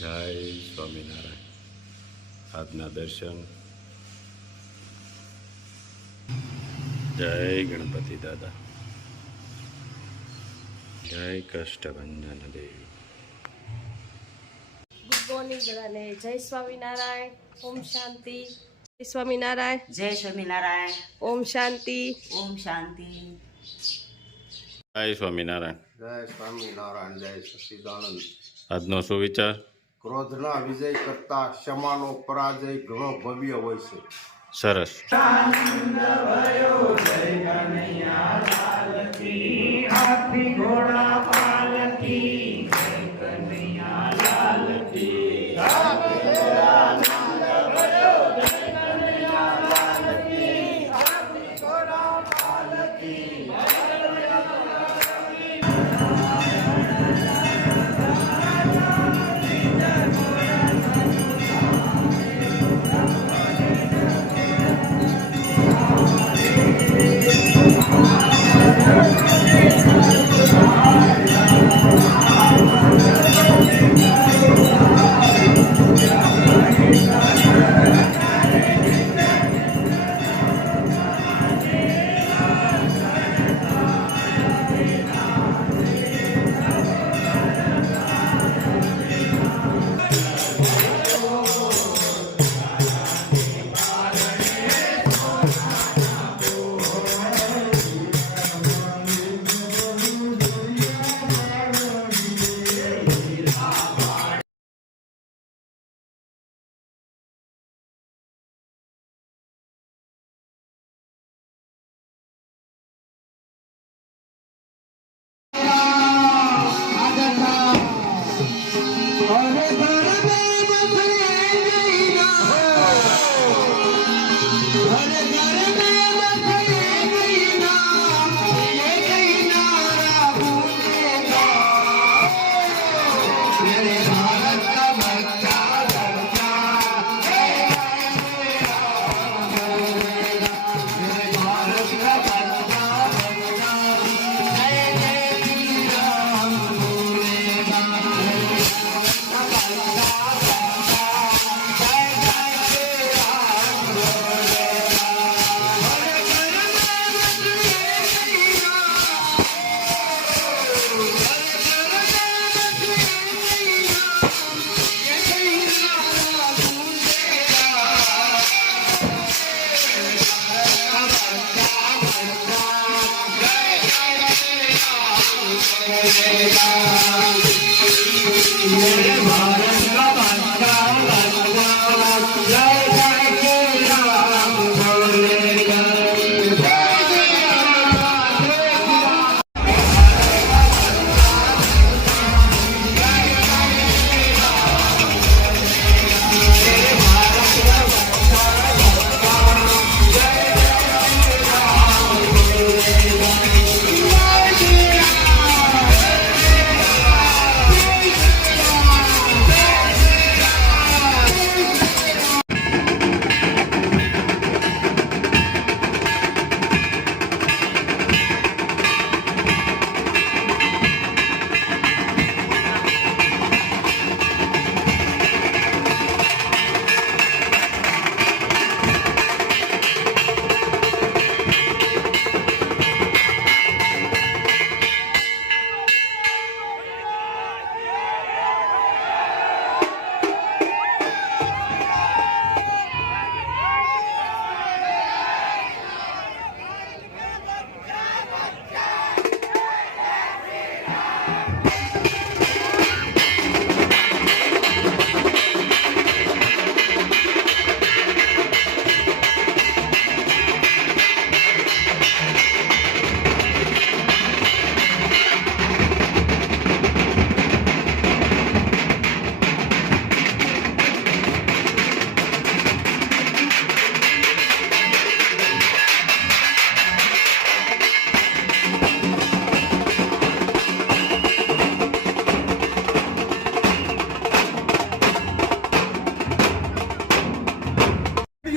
જય સ્વામિનારાયણ. આજના દર્શન. જય ગણપતિ દાદા. જય કષ્ટભંજન દેવી. ગુડ મોર્નિંગ બધાને. જય સ્વામિનારાયણ. ઓમ શાંતિ. જય સ્વામિનારાયણ. જય સ્વામિનારાયણ. ઓમ શાંતિ. ઓમ શાંતિ. જય સ્વામિનારાયણ. જય સ્વામિનારાયણ. જય સચિદાનંદ. આજનો શું વિચાર ક્રોધના વિજય કરતા ક્ષમાનો પરાજય ઘણો ભવ્ય હોય છે. સરસ.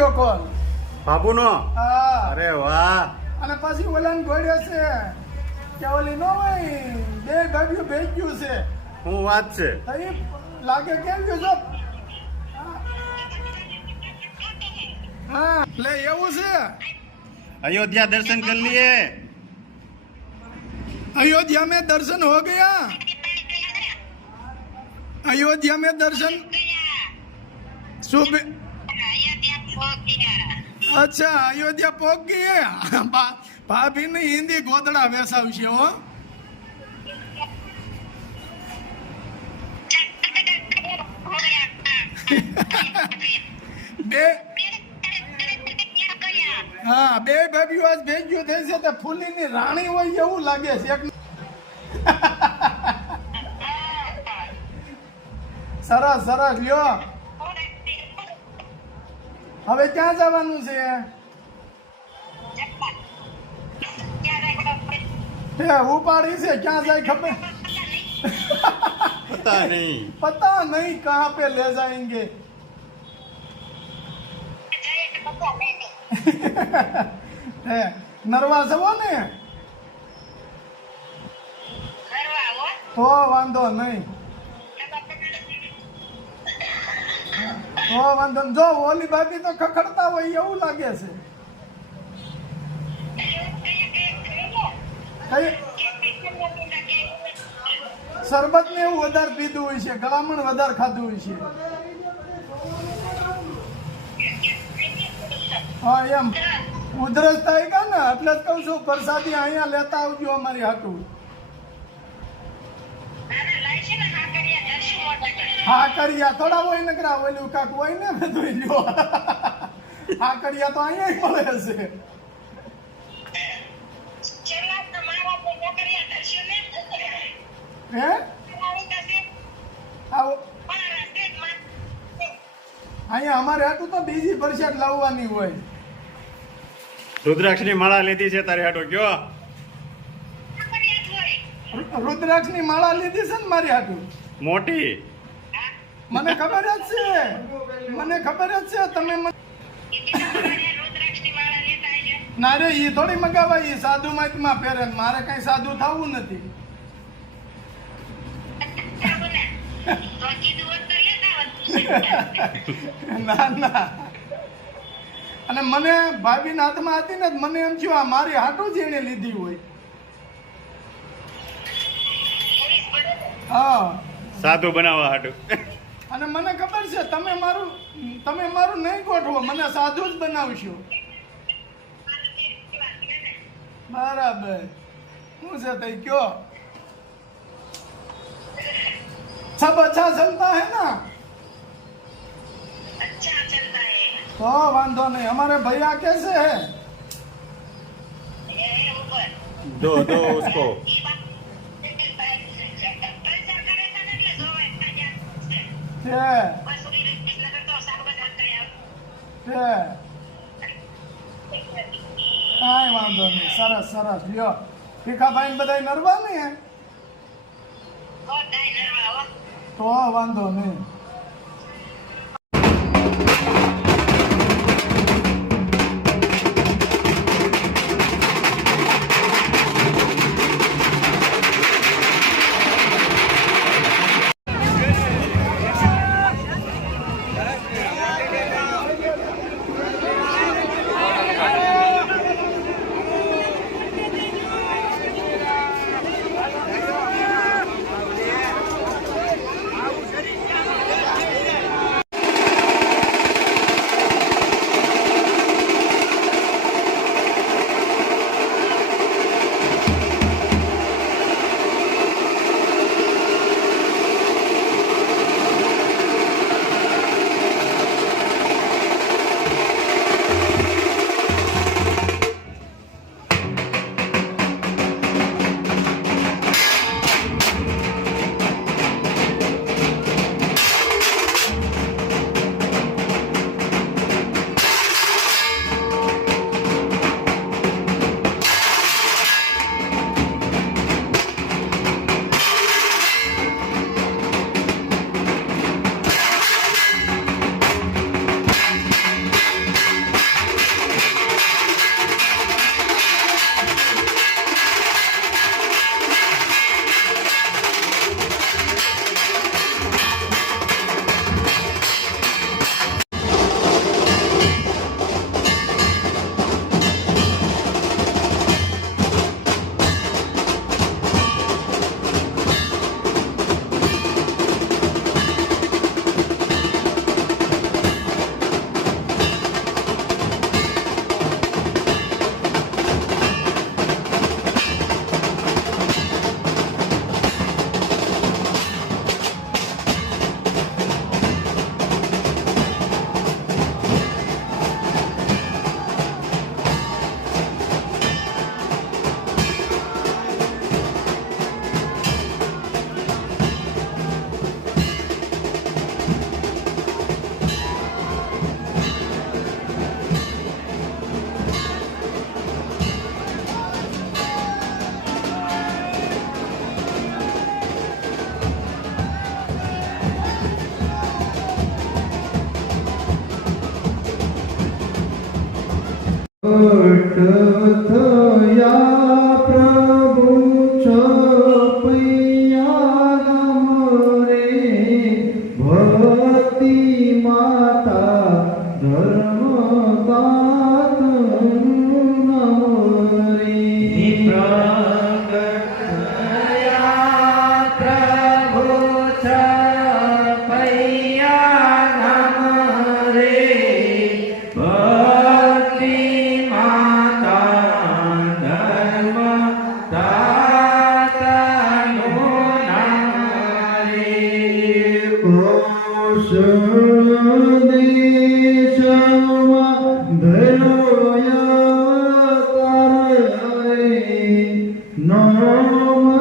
Video call. બાબુનો? હા. અરે વાહ. અને પછી ઓલાન ગોડ્યો છે. કે ઓલી નો ભાઈ બે ગાડીઓ ભેગ્યું છે. હું વાત છે. લાગે કેમ ગયો છો? હા. લે એવું છે? અયોધ્યા દર્શન કરી લઈએ. અયોધ્યા મેં દર્શન હો ગયા? અયોધ્યા મેં દર્શન શું અચ્છા, અયોધ્યા પહોંચી ગયા ભાભીની હિન્દી ગોદડા બેસાવશે હો. બે હા, બે ભાભીઓ આજ ભેગ્યું થઈ છે તો ફૂલીની રાણી હોય એવું લાગે છે. સરસ સરસ, લ્યો. હવે ક્યાં જવાનું છે? હે ઉપાડી છે ક્યાં જાય ખબર? પતા નહીં. પતા નહીં કહાં પે લે જાયેંગે? હે નરવા જવો ને? તો વાંધો નહીં. તો વાંધો. જો ઓલી ભાભી તો ખખડતા હોય એવું લાગે છે. શરબત ને એવું વધારે પીધું હોય છે, ગળામણ વધારે ખાધું હોય છે. હા, એમ. ઉધરસ થાય ગયા ને? એટલે જ કહું છું, પ્રસાદી અહીંયા લેતા આવજો અમારી હાટું. હા કરિયા થોડા હોય નકરા ઓલું કાક હોય ને બધું લ્યો. હા કરિયા તો અહીંયા મળે છે. હે? આવો. અહીંયા અમારે હતું તો બીજી પરસાદ લાવવાની હોય. રુદ્રાક્ષની માળા લીધી છે તારે હાટો કયો? રુદ્રાક્ષની માળા લીધી છે ને મારી હાટું? મોટી. મને ખબર જ છે. મને ખબર જ છે તમે ના રે એ થોડી મગાવાય એ સાધુ માં ફેરે મારે કઈ સાધુ થવું નથી. ના ના. અને મને ભાભીના હાથમાં હતી ને મને એમ થયું, આ મારી હાટું જ એને લીધી હોય. હા સાધુ બનાવવા હાટું. અને મને ખબર છે, તમે મારું તમે મારું નહીં ગોઠવો, મને સાધુ જ બનાવશો. બરાબર. શું છે તઈ કયો? સબ અચ્છા ચલતા હે ના? તો વાંધો નહીં. અમારે ભૈયા કેસે હે દો દો, ઉસકો. છે છે કાંઈ વાંધો નહીં. સરસ સરસ. લ્યો. ભીખાભાઈ બધા નરવા ને તો વાંધો નહીં. Om